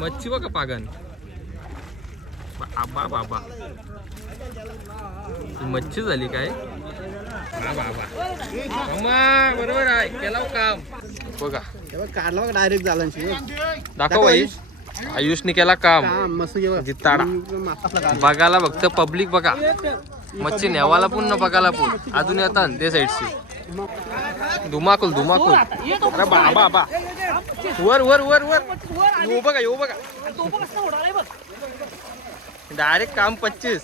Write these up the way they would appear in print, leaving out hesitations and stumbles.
मच्छी बघा पागन. बाबा बाबा मच्छी झाली काय. बरोबर आहे केला काम बघा. काढला डायरेक्ट झाला दाखव भाई. आयुषने केला काम. जिताडा बघायला फक्त पब्लिक बघा. मच्छी नेवाला पण बघायला पण अजून येतात ते साईडची. धुमाकूल धुमाकूल. अरे बाबा बाबा वर वर वर वर येऊ बघा येऊ बघा. डायरेक्ट काम 25.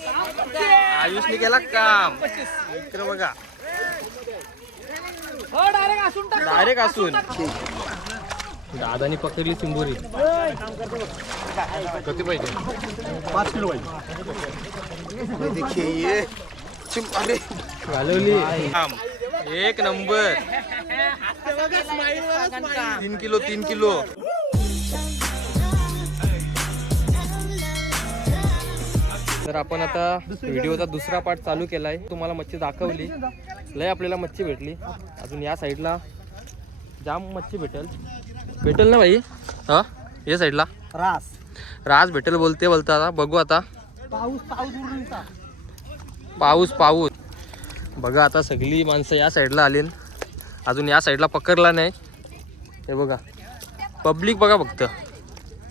आयुषने केला काम. इकडे बघा डायरेक्ट असून दादानी पकडली चिंबोरी. किती पाहिजे. 5 किलो पाहिजे. घालवली एक नंबर. 3 kilo 3 kilo. तर आपण आता व्हिडिओचा दुसरा पार्ट चालू केलाय. तुम्हाला मच्छी दाखवली. लय आपल्याला मच्छी भेटली. अजून या साईडला जाम मच्छी भेटेल ना भाई. हा या साईडला रास भेटेल बोलते आता बघू. आता पाऊस बघा. आता सगळी माणसं या साईडला आली. अजून या साईडला पकडला नाही. हे बघा पब्लिक बघा फक्त.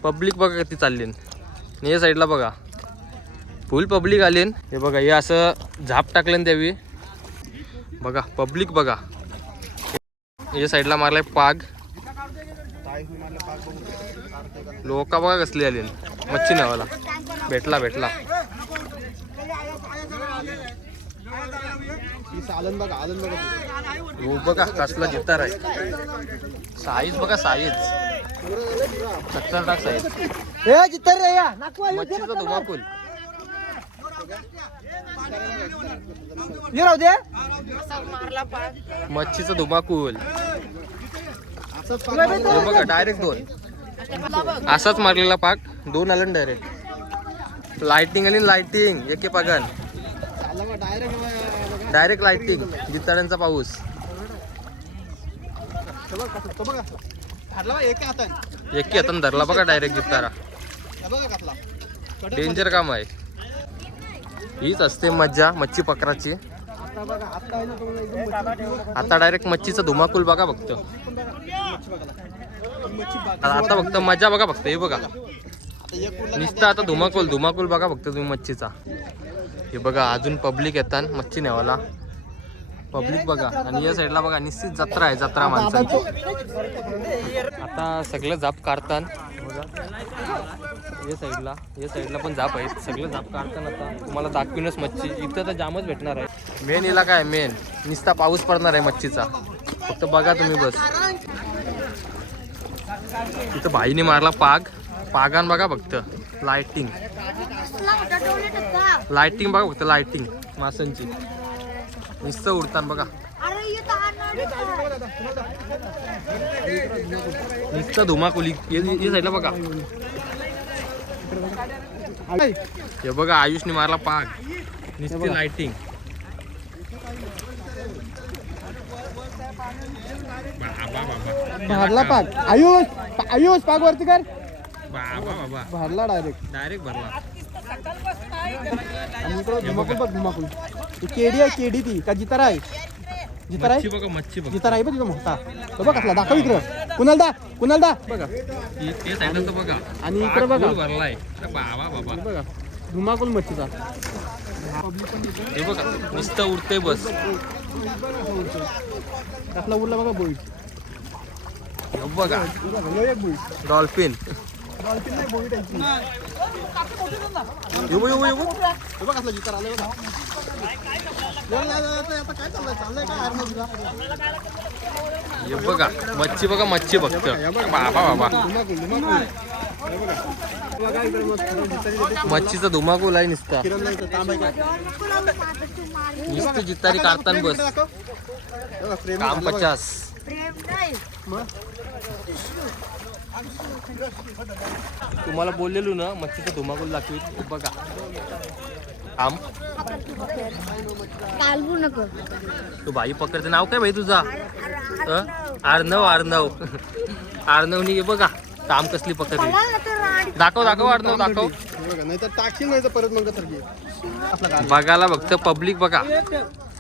पब्लिक बघा किती चालली. आणि या साईडला बघा फुल पब्लिक आली. हे बघा हे असं झाप टाकले त्यावेळी बघा. पब्लिक बघा. या साईडला मारलाय पाग. लोक बघा कसली आली मच्छी नेवाला. भेटला हो बघा कसला जितार आहे. साईज बघा साईज 70 टाक साईज. मच्छीचा धुमाकूल. मच्छीचा धुमाकूल बघा. डायरेक्ट 2 असाच मारलेला पाक. 2 आलं डायरेक्ट. लाइटिंग आणि लाइटिंग एके पागन. Direct lighting. जिताड्यांचा पाऊस. एके हातान धरला बघा डायरेक्ट जितारा. डेंजर काम आहे. हीच असते मज्जा मच्छी पकडाची. आता डायरेक्ट मच्छीचा धुमाकूल बघा फक्त. आता फक्त मजा बघा फक्त. हे बघा नुसतं आता धुमाकूल बघा फक्त तुम्ही मच्छीचा. हे बघा अजून पब्लिक येतात मच्छी नेवाला. पब्लिक बघा. आणि या साईडला बघा निश्चित जत्रा आहे. जत्रा माणसांची. आता सगळं जाप काढतात बघा. या साईडला पण जाप आहेत. सगळं जाप काढताना आता तुम्हाला दाखवीनच मच्छी. इथं तर जामच भेटणार आहे. मेन हिला काय मेन नुसता पाऊस पडणार आहे मच्छीचा. फक्त बघा तुम्ही बस. इथं भाईने मारला पागान बघा फक्त. लाइटिंग बघा फक्त. लाइटिंग माशांची नुसतं उडताना बघा. नुसतं धुमाकुली. या साईडला बघा. हे बघा आयुषने मारला पाग. नुसती लाइटिंग. भरला पाग. आयुष पाग वरती कर. भरला डायरेक्ट भरला. धुमाकूल केडी आहे. केडी ती का जितारा आहे. जितारा आहे बघ तिथं मोठा. बघा कसला. दाखव इकडं. कुणाल दा बघा. आणि इकडे बघा बघा धुमाकूल मच्छीचा. हे बघा नुसतं उडते बस. कसला उडला बघा बोईट. बघा डॉल्फिन. हे बघा मच्छी बघा. मच्छी बघत बाबा. मच्छीचा धुमाकूल आहे नुसता. नुसतं जितारी काढताना बस. काम 50. तुम्हाला बोललेलो ना मच्छीचा धुमाकूल दाखवी. बघा आम तू भाई पकडते. नाव काय भाई तुझा. अर्णवनी. बघा काम कसली पकडली. दाखव दाखव अर्णव दाखव. नाहीतर टाकशील नाही तर परत मग सारखी बघायला बघतं पब्लिक बघा.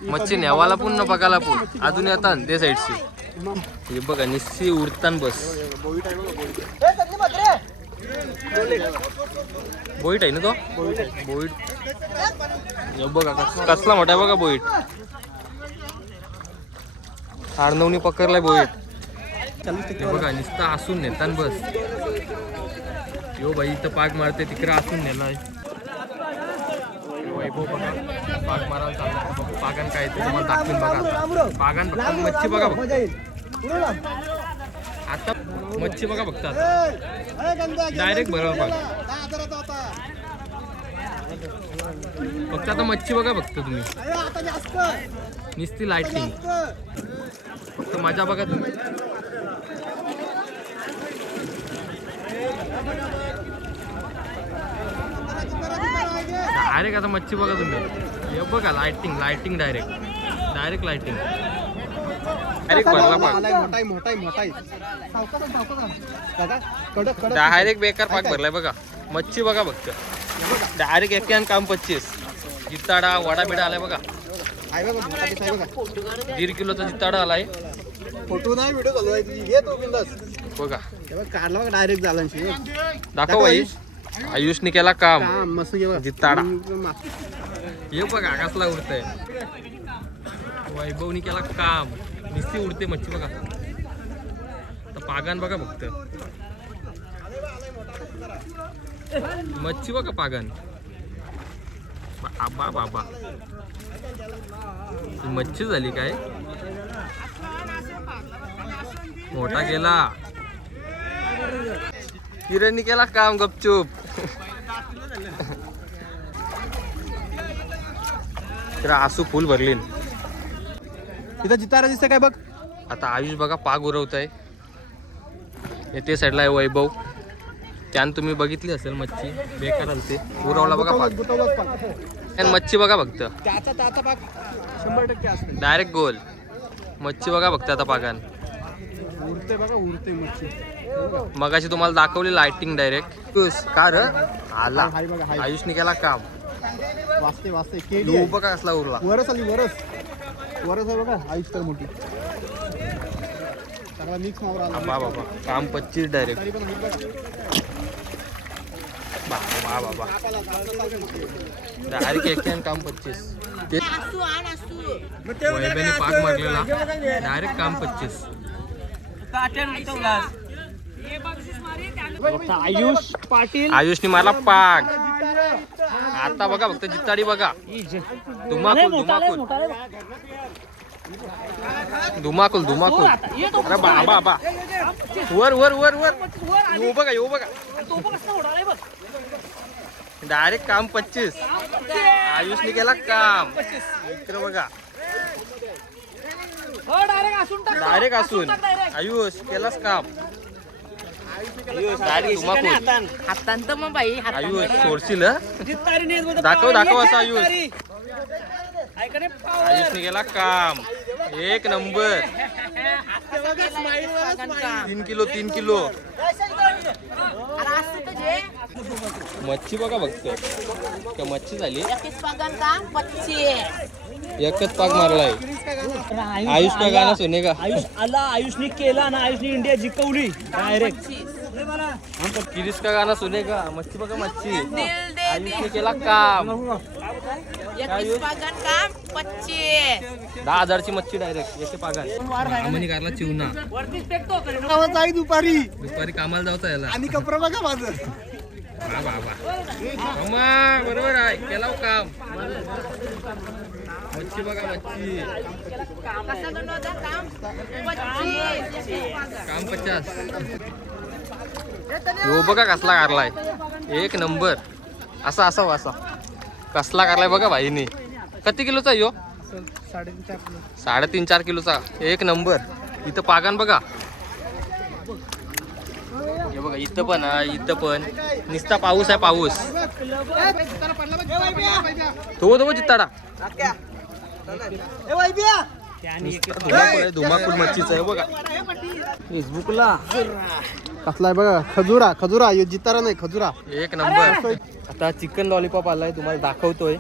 मच्छी नेवाला पण न बघायला पण अजून येतात ते साईडची. हे बघा निस्सी उडतान बस. बोईट आहे ना तो बोईट. हे बघा कसला मोठा आहे बघा बोईट. अर्णवनी पकडलाय बोईट. हे बघा नुसता असून नेतान बस. यो बाई इथं पाग मारते तिकडे असून नेलाय. वैभव बघा पाग मारायला चालला. पागान काय ते तुम्हाला दाखवून बघा. पागान बघा मच्छी बघा बघा. आता मच्छी बघा बघता डायरेक्ट बरोबर फक्त आता मच्छी बघा बघता तुम्ही. नुसती लाईटिंग फक्त मजा बघा तुम्ही. डायरेक्ट आता मच्छी बघा तुम्ही. हे बघा lighting lighting direct lighting direct भरला पाक. डायरेक्ट बेकार पाक भरलाय बघा. मच्छी बघा बघत डायरेक्ट एकान काम 25. जिताडा वडा बिडा आलाय बघा. 1.5 किलोचा जिताडा आलाय. फोटो नाही व्हिडिओ चालू आहे तो बिंदास बघा काढला बघा डायरेक्ट झाला. दाखव बाई. आयुषने केला काम मस्त जिताडा. हे बघा कसला उडतंय. वैभवनी केला काम. निस्ती उडते मच्छी बघा. तर पागान बघा फक्त मच्छी बघा पागान. बाबा बाबा मच्छी झाली काय. मोठा केला किरणनी केला काम गपचूप. आसू फुल भरली. इथं जितारा दिसतंय काय बघ. आता आयुष बघा पाग उरवत आहे. येते साईडला आहे वैभव. त्यान तुम्ही बघितली असेल मच्छी बेकार आलते. उरवला बघा पाग. मच्छी बघा फक्त त्याचा पाक 100% असते. Direct goal. मच्छी बघा फक्त आता पागान उरते बघा उरते मच्छी. मगाशी तुम्हाला दाखवली लाइटिंग डायरेक्ट. का र आला आयुषने केला काम. वाचते केली बघा कसला उरला. वरस आली वरस आहे बघा. आयुष तर मोठी सगळा मिक्स मावर आला. बाबा काम 25 डायरेक्ट. बाबा डायरेक्ट एक काम 25. वैभवने पाक मारलेला डायरेक्ट काम 25. आयुष पाटील आयुषने मारला पाक. आता बघा फक्त जिताडी बघा. धुमाकूल अरे बाबा वर येऊ बघा डायरेक्ट काम 25. आयुषने केला काम. इकडे बघा डायरेक्ट असून आयुष केलाच काम. हातांत मग बाई आयुष सोडशील. दाखव असं आयुष. आयुषने केला काम. एक नंबर. 3 किलो मच्छी बघा बघतो का मच्छी झाली. एकच पाक मारलाय. आयुष का गाणं सुने का. आयुषने केला ना. आयुषने इंडिया जिंकवली डायरेक्ट. किरीस का गाणं सुने का. मच्छी बघा मच्छी. आयुषने केला काम. 10,000ची मच्छी डायरेक्ट एके पागात. आम्ही कारला चिवना. दुपारी कामाला जावता याला. आणि कपडा बघा माझं. बरोबर आहे केला काम. मच्छी बघा मच्छी काम 50. हो बघा कसला कारलाय. एक नंबर. असा कसला कारलाय बघा भाईने. किती किलोचा यो. 3.5-4 किलोचा. एक नंबर. इथं पागान बघा. हे बघा इथं पण निस्ता पाऊस आहे पाऊस. तो जिताडा धुमाकूल मच्छीचं आहे बघा. फेसबुकला कसला आहे बघा. खजुरा खजुरा यो जितारा नाही खजुरा. एक नंबर. आता चिकन लॉलीपॉप आलाय, तुम्हाला दाखवतोय.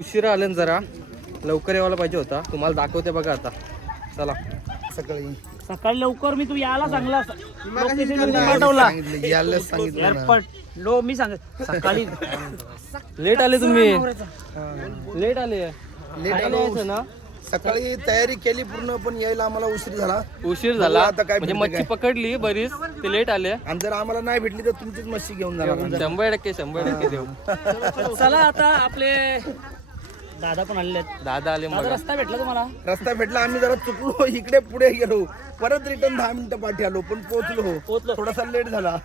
उशिरा आले ना जरा, लवकर यायला पाहिजे होता. तुम्हाला दाखवते बघा आता. चला. सकाळी लवकर मी तू यायला सांगला पाठवला एअरपोर्ट लो मी सांग सकाळी लेट आले तुम्ही, लेट आले. ना सकाळी तयारी केली पूर्ण, पण यायला आम्हाला उशीर झाला. उशीर झाला आता काय म्हणजे भेटलं मच्छी पकडली बरीच, ते लेट आले. आणि जर आम्हाला नाही भेटली तर तुमचीच मच्छी घेऊन जाणार. 100% देऊ. चला आता आपले दादा पण आलेले आहेत. दादा आले मग. रस्ता भेटला तुम्हाला? रस्ता भेटला, आम्ही जरा चुकलो, इकडे पुढे गेलो, परत रिटर्न 10 मिनिटं पाठी आलो, पण पोहोचलो. थोडासा लेट झाला.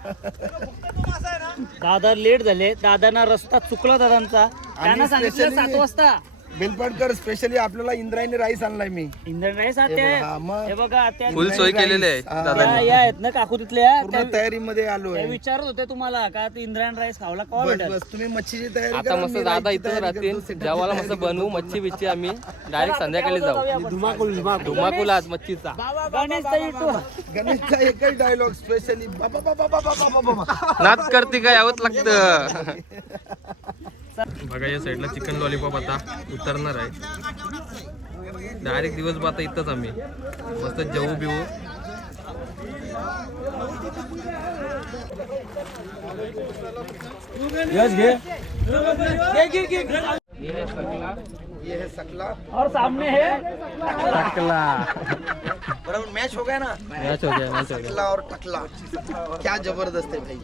दादा लेट झाले. दादांना रस्ता चुकला दादांचा. त्यांना सांगितलं specially 7 वाजता. बेलपाटकर स्पेशली आपल्याला इंद्रायणी राईस आणलाय मी. इंधन राईस हा, मग. हे बघा त्या फुल सोय केलेली आहे दादांनी. या आहेत ना काकू तिथल्या. पूर्ण तयारीमध्ये आलोय. त्या विचारत होते तुम्हाला का ते इंद्रायण राईस खावला का बस भेटेल. बस तुम्ही मच्छीची तयारी आता करा, मस्त मी दादा राईसची इथं तयारी राहतील. करतो, सेटअप जेवायला तयारी मस्त बनवू मच्छी बिच्छी. आम्ही डायरेक्ट संध्याकाळी जाऊ. धुमाकूल धुमाकूल. धुमाकूल आज मच्छीचा. गणेश ताई तू गणेशचा एकच डायलॉग स्पेशली बाबा बाबा बाबा बाबा बाबा. नाच करते काय यावंच लागतं. बघा या साईडला चिकन लॉलीपॉप आता उतरणार आहे. डायरेक्ट दिवसभर आता इथंच आम्ही मस्त जेवू बिवू. ये है सकला. और सामने है बराबर मैच हो गया ना. मॅच हो गया, मॅच हो गया. सकला और टकला क्या जबरदस्त है भाई.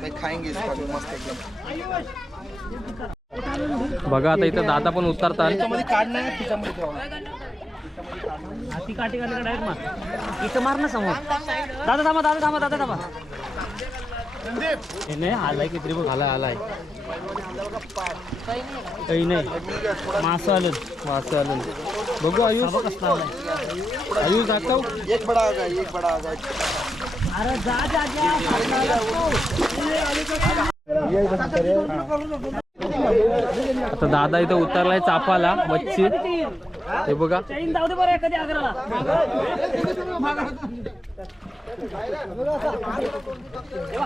मैं खाएंगे इसका भी मस्त एकदम. बघा आता इथं दादा पण उतरतात. त्याच्यामध्ये काढणार आहे, खिशामध्ये ठेवा. हाती काठी काढली डायरेक्ट मार. इथं मार ना समोर. दादा थांबा दादा थांबा दादा थांबा. हे नाही आलाय किती बघ. आलाय आलाय. काही नाही मासं आलं. असं आलं. बघू आयुष. कसला आलाय. आयुष दाखव. एक बड़ा आ गया, एक बड़ा आ गया. अरे जा जा जा. आता दादा इथं उतरलाय चापाला मच्छी. हे बघा. चैन जाऊ दे बरं कधी आग्राला.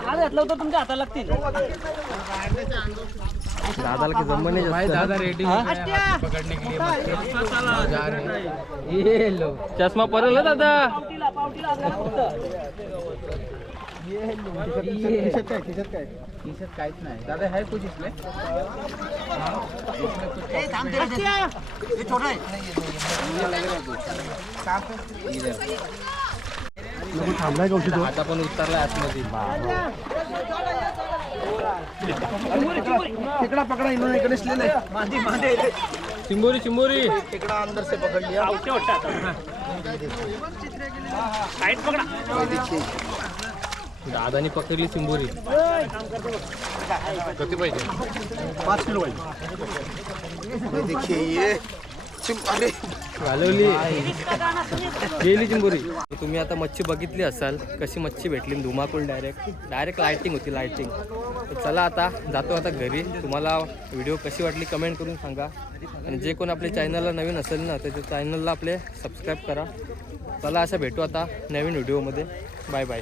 हात घातलं होतं तुमच्या हाताला लागतील. दादाला की जमणे दादा रेडी चष्मा परल दादा. पावटीला पावटीला थांबलाय का उशीर. आता पण उतरलाय आतमध्ये. टिकड़ा पकड़ा इन्होंने, गणेश ले ले. चिंबोरी चिंबोरी. टिकड़ा अंदर से पकड़ लिया. टाईट पकडा. ये देखिए दादानी पकडली चिंबोरी. किती पाहिजे? 5 किलो पाहिजे. ये देखिए ये अरे घालवली गेली चिंबोरी. तुम्ही आता मच्छी बघितली असाल कशी मच्छी भेटली. धुमाकूल डायरेक्ट लायटिंग होती लायटिंग. तर चला आता जातो आता घरी. तुम्हाला व्हिडिओ कशी वाटली कमेंट करून सांगा. आणि जे कोण आपल्या चॅनलला नवीन असेल ना तर चॅनलला आपले सबस्क्राईब करा. चला असं भेटू आता नवीन व्हिडिओमध्ये. Bye bye.